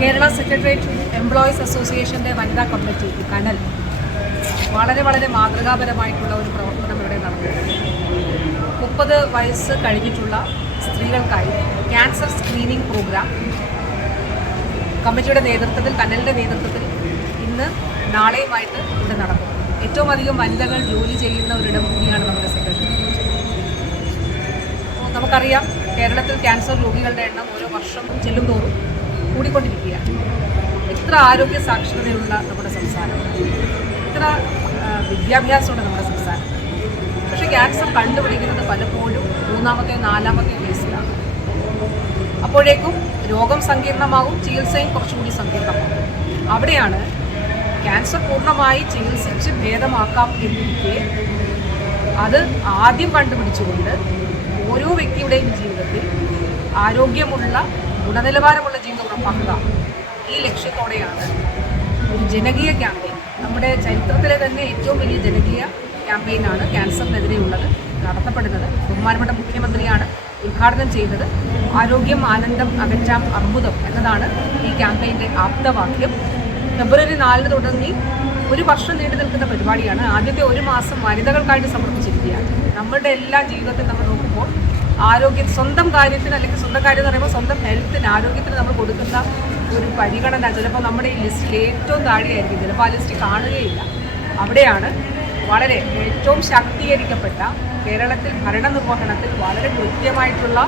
Kerala secretariat employees അസോസിയേഷന്റെ വനിതാ committee കനൽ. വളരെ വളരെ മാതൃകാപരമായിട്ടുള്ള ഒരു പ്രവർത്തനം ഇവിടെ നടന്നിട്ടുണ്ട്. മുപ്പത് വയസ്സ് കഴിഞ്ഞിട്ടുള്ള സ്ത്രീകൾക്കായി ക്യാൻസർ സ്ക്രീനിംഗ് പ്രോഗ്രാം. കമ്മിറ്റിയുടെ നേതൃത്വത്തിൽ കനലിന്റെ നേതൃത്വത്തിൽ ഇന്ന് നാളെയുമായിട്ട് ഇവിടെ നടക്കും. ഏറ്റവും അധികം വനിതകൾ ജോലി ചെയ്യുന്ന ഒരിടം കൂടിയാണ് നമ്മുടെ സെക്രട്ടറി. നമുക്കറിയാം കേരളത്തിൽ ക്യാൻസർ രോഗികളുടെ എണ്ണം ഓരോ വർഷം ചെല്ലും തോറും കൂടിക്കൊണ്ടിരിക്കുകയാണ്. എത്ര ആരോഗ്യ സാക്ഷരതയുള്ള നമ്മുടെ സംസ്ഥാനം എത്ര വിദ്യാഭ്യാസമുള്ള നമ്മുടെ സംസ്ഥാനം പക്ഷേ ക്യാൻസർ കണ്ടുപിടിക്കുന്നത് പലപ്പോഴും മൂന്നാമത്തെ നാലാമത്തെ കേസിലാണ്. അപ്പോഴേക്കും രോഗം സങ്കീർണമാകും ചികിത്സയും കുറച്ചുകൂടി സങ്കീർണമാകും അവിടെയാണ് ക്യാൻസർ പൂർണമായി ചികിത്സിച്ച് ഭേദമാക്കാം എന്നിരിക്കെ അത് ആദ്യം കണ്ടുപിടിച്ചുകൊണ്ട് ഓരോ വ്യക്തിയുടെയും ജീവിതത്തിൽ ആരോഗ്യമുള്ള ഗുണനിലവാരമുള്ള ജീവിതം ഉറപ്പാക്കുക ഈ ലക്ഷ്യത്തോടെയാണ് ഒരു ജനകീയ ക്യാമ്പയിൻ. നമ്മുടെ ചരിത്രത്തിലെ തന്നെ ഏറ്റവും വലിയ ജനകീയ ക്യാമ്പയിനാണ് ക്യാൻസറിനെതിരെയുള്ളത് നടത്തപ്പെടുന്നത്. ബഹുമാനപ്പെട്ട മുഖ്യമന്ത്രിയാണ് ഉദ്ഘാടനം ചെയ്തത്. ആരോഗ്യം ആനന്ദം അകറ്റാം അർബുദം എന്നതാണ് ഈ ക്യാമ്പയിന്റെ ആപ്തവാക്യം. ഫെബ്രുവരി നാലിന് തുടങ്ങി ഒരു വർഷം നീണ്ടു നിൽക്കുന്ന പരിപാടിയാണ്. ആദ്യത്തെ ഒരു മാസം വനിതകൾക്കായിട്ട് സമർപ്പിച്ചിരിക്കുകയാണ്. നമ്മളുടെ എല്ലാ ജീവിതത്തിൽ നമ്മൾ നോക്കുമ്പോൾ ആരോഗ്യ സ്വന്തം കാര്യത്തിന് അല്ലെങ്കിൽ സ്വന്തം കാര്യം എന്ന് പറയുമ്പോൾ സ്വന്തം ഹെൽത്തിന് ആരോഗ്യത്തിന് നമ്മൾ കൊടുക്കുന്ന ഒരു പരിഗണന ചിലപ്പോൾ നമ്മുടെ ഈ ലിസ്റ്റിൽ ഏറ്റവും താഴെയായിരിക്കും. ചിലപ്പോൾ ആ ലിസ്റ്റ് കാണുകയില്ല. അവിടെയാണ് വളരെ ഏറ്റവും ശാക്തീകരിക്കപ്പെട്ട കേരളത്തിൽ ഭരണനിർവഹണത്തിൽ വളരെ കൃത്യമായിട്ടുള്ള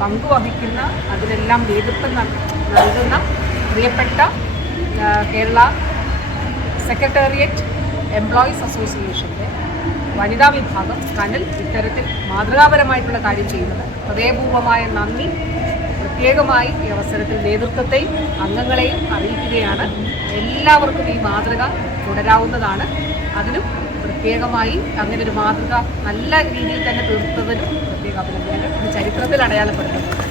പങ്കുവഹിക്കുന്ന അതിനെല്ലാം നേതൃത്വം നൽ- നൽകുന്ന പ്രിയപ്പെട്ട കേരള സെക്രട്ടേറിയറ്റ് എംപ്ലോയീസ് അസോസിയേഷന്റെ വനിതാ വിഭാഗം കനൽ ഇത്തരത്തിൽ മാതൃകാപരമായിട്ടുള്ള കാര്യം ചെയ്യുന്നത്. ഹൃദയപൂർവമായ നന്ദി. പ്രത്യേകമായി ഈ അവസരത്തിൽ നേതൃത്വത്തെയും അംഗങ്ങളെയും അറിയിക്കുകയാണ്. എല്ലാവർക്കും ഈ മാതൃക തുടരാവുന്നതാണ്. അതിനും പ്രത്യേകമായി അങ്ങനെ ഒരു മാതൃക നല്ല രീതിയിൽ തന്നെ തീർത്തതിനും പ്രത്യേക അഭിനന്ദനങ്ങൾ. ചരിത്രത്തിൽ അടയാളപ്പെടുത്തുന്നു.